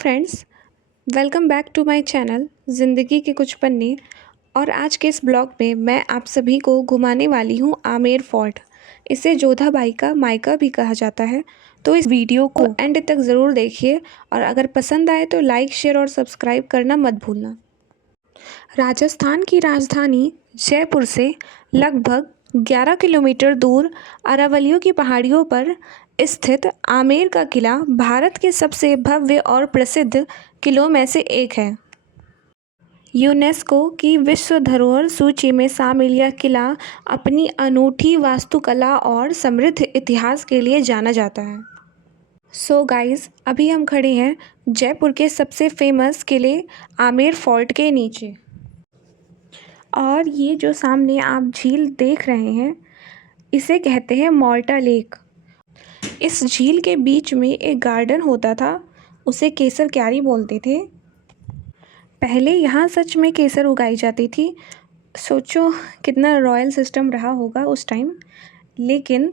Friends, welcome back to my channel ज़िंदगी के कुछ पन्ने। और आज के इस ब्लॉग में मैं आप सभी को घुमाने वाली हूँ आमेर फोर्ट। इसे जोधाबाई का मायका भी कहा जाता है। तो इस वीडियो को एंड तक ज़रूर देखिए और अगर पसंद आए तो लाइक, शेयर और सब्सक्राइब करना मत भूलना। राजस्थान की राजधानी जयपुर से लगभग 11 किलोमीटर दूर अरावलियों की पहाड़ियों पर स्थित आमेर का किला भारत के सबसे भव्य और प्रसिद्ध किलों में से एक है। यूनेस्को की विश्व धरोहर सूची में शामिल यह किला अपनी अनूठी वास्तुकला और समृद्ध इतिहास के लिए जाना जाता है। सो गाइस, अभी हम खड़े हैं जयपुर के सबसे फेमस किले आमेर फोर्ट के नीचे। और ये जो सामने आप झील देख रहे हैं, इसे कहते हैं मोल्टा लेक। इस झील के बीच में एक गार्डन होता था, उसे केसर क्यारी बोलते थे। पहले यहाँ सच में केसर उगाई जाती थी। सोचो कितना रॉयल सिस्टम रहा होगा उस टाइम। लेकिन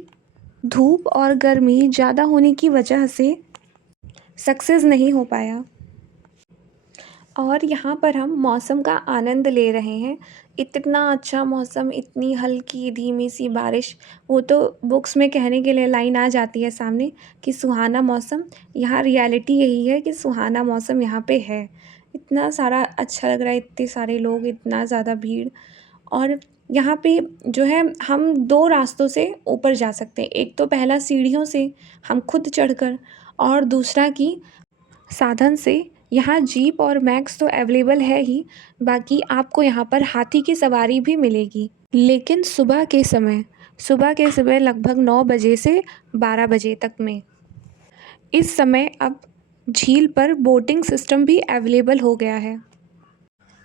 धूप और गर्मी ज़्यादा होने की वजह से सक्सेस नहीं हो पाया। और यहाँ पर हम मौसम का आनंद ले रहे हैं। इतना अच्छा मौसम, इतनी हल्की धीमी सी बारिश। वो तो बुक्स में कहने के लिए लाइन आ जाती है सामने कि सुहाना मौसम। यहाँ रियलिटी यही है कि सुहाना मौसम यहाँ पे है। इतना सारा अच्छा लग रहा है, इतने सारे लोग, इतना ज़्यादा भीड़। और यहाँ पे जो है, हम दो रास्तों से ऊपर जा सकते हैं। एक तो पहला सीढ़ियों से हम खुद चढ़कर, और दूसरा कि साधन से। यहाँ जीप और मैक्स तो अवेलेबल है ही, बाकी आपको यहाँ पर हाथी की सवारी भी मिलेगी। लेकिन सुबह के समय लगभग 9 बजे से 12 बजे तक में। इस समय अब झील पर बोटिंग सिस्टम भी अवेलेबल हो गया है।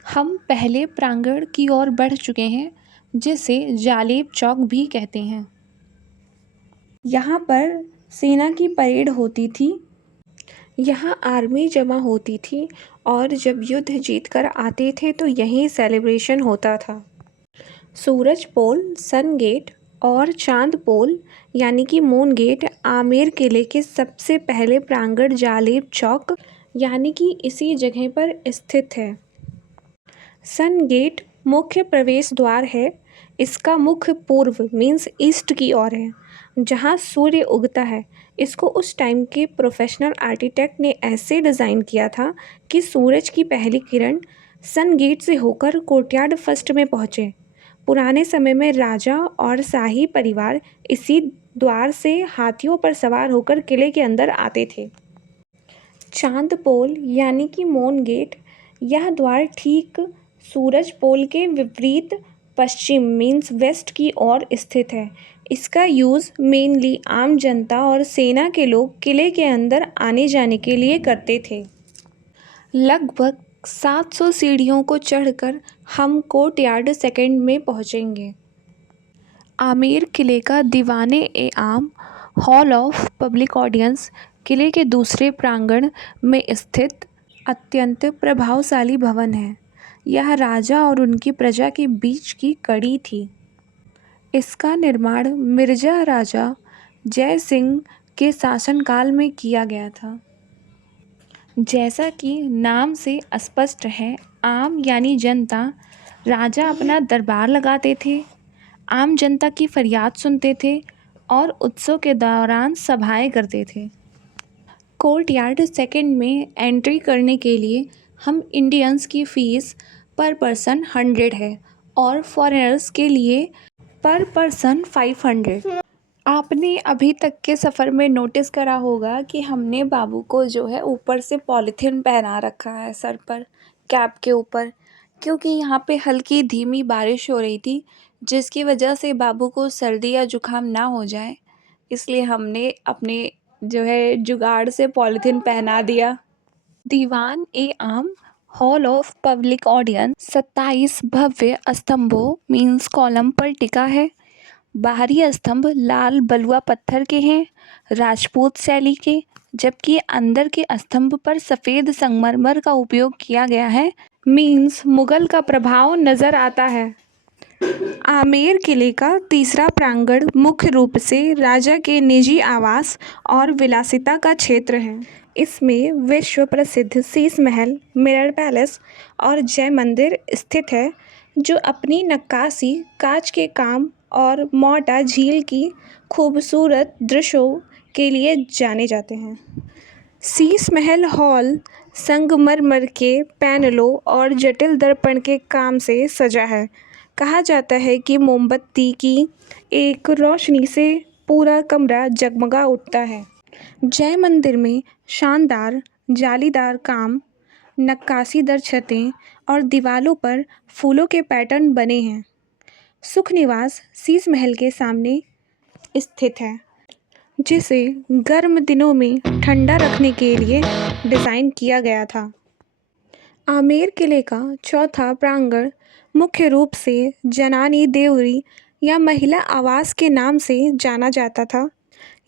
हम पहले प्रांगण की ओर बढ़ चुके हैं, जिसे जालेब चौक भी कहते हैं। यहाँ पर सेना की परेड होती थी। यहाँ आर्मी जमा होती थी और जब युद्ध जीतकर आते थे तो यहीं सेलिब्रेशन होता था। सूरज पोल, सन गेट और चांद पोल यानी कि मून गेट आमेर किले के सबसे पहले प्रांगण जालेब चौक यानी कि इसी जगह पर स्थित है। सन गेट मुख्य प्रवेश द्वार है। इसका मुख पूर्व मीन्स ईस्ट की ओर है, जहाँ सूर्य उगता है। इसको उस टाइम के प्रोफेशनल आर्किटेक्ट ने ऐसे डिज़ाइन किया था कि सूरज की पहली किरण सन गेट से होकर कोर्टयार्ड फर्स्ट में पहुँचे। पुराने समय में राजा और शाही परिवार इसी द्वार से हाथियों पर सवार होकर किले के अंदर आते थे। चांद पोल यानी कि मून गेट, यह द्वार ठीक सूरज पोल के विपरीत पश्चिम मीन्स वेस्ट की ओर स्थित है। इसका यूज़ मेनली आम जनता और सेना के लोग किले के अंदर आने जाने के लिए करते थे। लगभग 700 सीढ़ियों को चढ़कर हम कोर्टयार्ड सेकंड में पहुंचेंगे। आमेर किले का दीवाने ए आम हॉल ऑफ पब्लिक ऑडियंस किले के दूसरे प्रांगण में स्थित अत्यंत प्रभावशाली भवन है। यह राजा और उनकी प्रजा के बीच की कड़ी थी। इसका निर्माण मिर्जा राजा जय सिंह के शासनकाल में किया गया था। जैसा कि नाम से स्पष्ट है, आम यानी जनता। राजा अपना दरबार लगाते थे, आम जनता की फरियाद सुनते थे और उत्सव के दौरान सभाएं करते थे। कोर्टयार्ड सेकंड में एंट्री करने के लिए हम इंडियंस की फ़ीस पर पर्सन 100 है और फॉरेनर्स के लिए पर पर्सन 500। आपने अभी तक के सफ़र में नोटिस करा होगा कि हमने बाबू को जो है ऊपर से पॉलीथीन पहना रखा है सर पर, कैप के ऊपर, क्योंकि यहाँ पे हल्की धीमी बारिश हो रही थी, जिसकी वजह से बाबू को सर्दी या जुकाम ना हो जाए, इसलिए हमने अपने जो है जुगाड़ से पॉलीथीन पहना दिया। दीवान ए आम हॉल ऑफ पब्लिक ऑडियंस 27 भव्य स्तंभों मीन्स कॉलम पर टिका है। बाहरी स्तंभ लाल बलुआ पत्थर के हैं, राजपूत शैली के, जबकि अंदर के स्तंभ पर सफ़ेद संगमरमर का उपयोग किया गया है मीन्स मुगल का प्रभाव नज़र आता है। आमेर किले का तीसरा प्रांगण मुख्य रूप से राजा के निजी आवास और विलासिता का क्षेत्र है। इसमें विश्व प्रसिद्ध शीश महल, मिरर पैलेस और जय मंदिर स्थित है, जो अपनी नक्काशी, कांच के काम और मोटा झील की खूबसूरत दृश्यों के लिए जाने जाते हैं। शीश महल हॉल संगमरमर के पैनलों और जटिल दर्पण के काम से सजा है। कहा जाता है कि मोमबत्ती की एक रोशनी से पूरा कमरा जगमगा उठता है। जय मंदिर में शानदार जालीदार काम, नक्काशीदार छतें और दीवारों पर फूलों के पैटर्न बने हैं। सुख निवास शीश महल के सामने स्थित है, जिसे गर्म दिनों में ठंडा रखने के लिए डिज़ाइन किया गया था। आमेर किले का चौथा प्रांगण मुख्य रूप से जनानी देवरी या महिला आवास के नाम से जाना जाता था।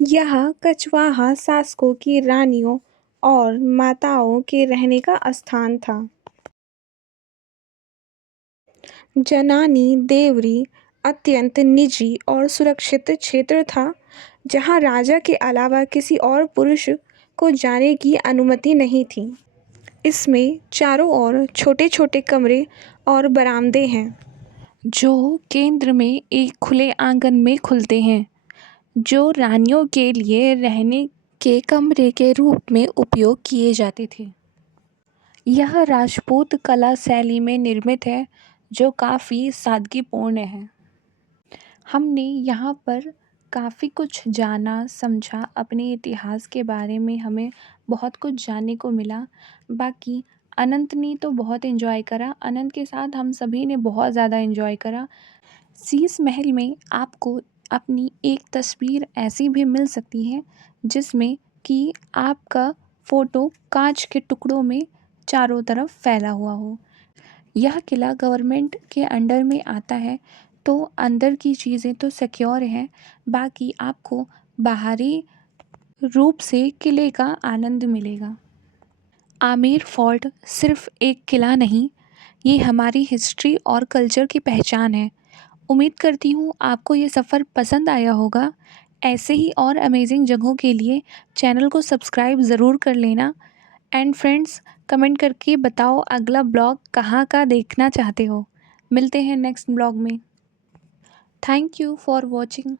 यह कछवाहा शासकों की रानियों और माताओं के रहने का स्थान था। जनानी देवरी अत्यंत निजी और सुरक्षित क्षेत्र था, जहां राजा के अलावा किसी और पुरुष को जाने की अनुमति नहीं थी। इसमें चारों ओर छोटे छोटे कमरे और बरामदे हैं, जो केंद्र में एक खुले आंगन में खुलते हैं, जो रानियों के लिए रहने के कमरे के रूप में उपयोग किए जाते थे। यह राजपूत कला शैली में निर्मित है, जो काफ़ी सादगीपूर्ण है। हमने यहाँ पर काफ़ी कुछ जाना समझा, अपने इतिहास के बारे में हमें बहुत कुछ जानने को मिला। बाकी अनंत ने तो बहुत एंजॉय करा, अनंत के साथ हम सभी ने बहुत ज़्यादा एंजॉय करा। शीश महल में आपको अपनी एक तस्वीर ऐसी भी मिल सकती है, जिसमें कि आपका फ़ोटो कांच के टुकड़ों में चारों तरफ फैला हुआ हो। यह किला गवर्नमेंट के अंडर में आता है, तो अंदर की चीज़ें तो सिक्योर हैं, बाकी आपको बाहरी रूप से किले का आनंद मिलेगा। आमेर फोर्ट सिर्फ एक किला नहीं, ये हमारी हिस्ट्री और कल्चर की पहचान है। उम्मीद करती हूँ आपको ये सफ़र पसंद आया होगा। ऐसे ही और अमेजिंग जगहों के लिए चैनल को सब्सक्राइब ज़रूर कर लेना। एंड फ्रेंड्स, कमेंट करके बताओ अगला ब्लॉग कहाँ का देखना चाहते हो। मिलते हैं नेक्स्ट ब्लॉग में। Thank you for watching.